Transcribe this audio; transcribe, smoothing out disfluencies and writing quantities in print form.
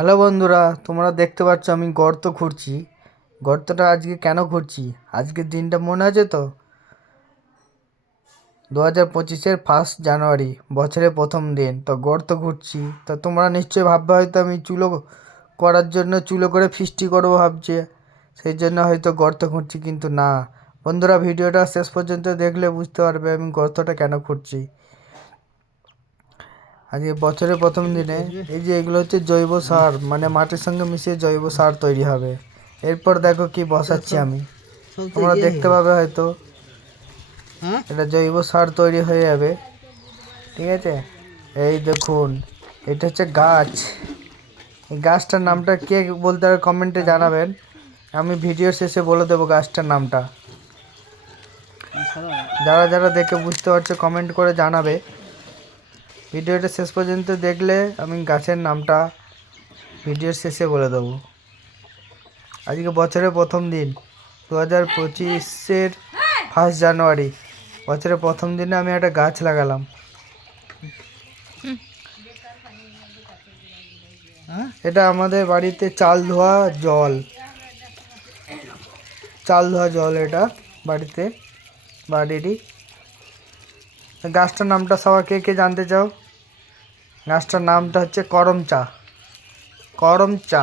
Hello বন্ধুরা, তোমরা দেখতে পাচ্ছ আমি গর্ত খুঁড়ছি। গর্তটা আজকে কেন খুঁড়ছি, আজকের দিনটা মনে আছে তো? 2025-এর 1 জানুয়ারি, বছরের প্রথম দিন। তো গর্ত খুঁড়ছি, তো তোমরা নিশ্চয়ই ভাববে হয়তো আমি চুলো করার জন্য চুলো করে ফিস্টি করবো ভাবছি, সেই জন্য হয়তো গর্ত খুঁড়ছি, কিন্তু না বন্ধুরা, ভিডিওটা শেষ পর্যন্ত দেখলে বুঝতে পারবে আমি গর্তটা কেন খুঁড়ছি। আজকে বছরের প্রথম দিনে এই যে এগুলো হচ্ছে জৈব সার, মানে মাটির সঙ্গে মিশিয়ে জৈব সার তৈরি হবে। এরপর দেখো কি বসাচ্ছি আমি, তোমরা দেখতে পাবে হয়তো এটা জৈব সার তৈরি হয়ে যাবে। ঠিক আছে, এই দেখুন, এটা হচ্ছে গাছ। এই গাছটার নামটা কে বলতে হবে কমেন্টে জানাবেন, আমি ভিডিও শেষে বলে দেবো গাছটার নামটা। যারা যারা দেখে বুঝতে পারছে কমেন্ট করে জানাবে। ভিডিওটা শেষ পর্যন্ত দেখলে আমি গাছের নামটা ভিডিওর শেষে বলে দেবো। আজকে বছরের প্রথম দিন, 2025-এর 1 জানুয়ারি, বছরের প্রথম দিনে আমি একটা গাছ লাগালাম। এটা আমাদের বাড়িতে চাল ধোয়া জল এটা বাড়িতে বাড়িরই। গাছটার নামটা সবাই কে কে জানতে চাও? গাছটার নামটা হচ্ছে করম চা।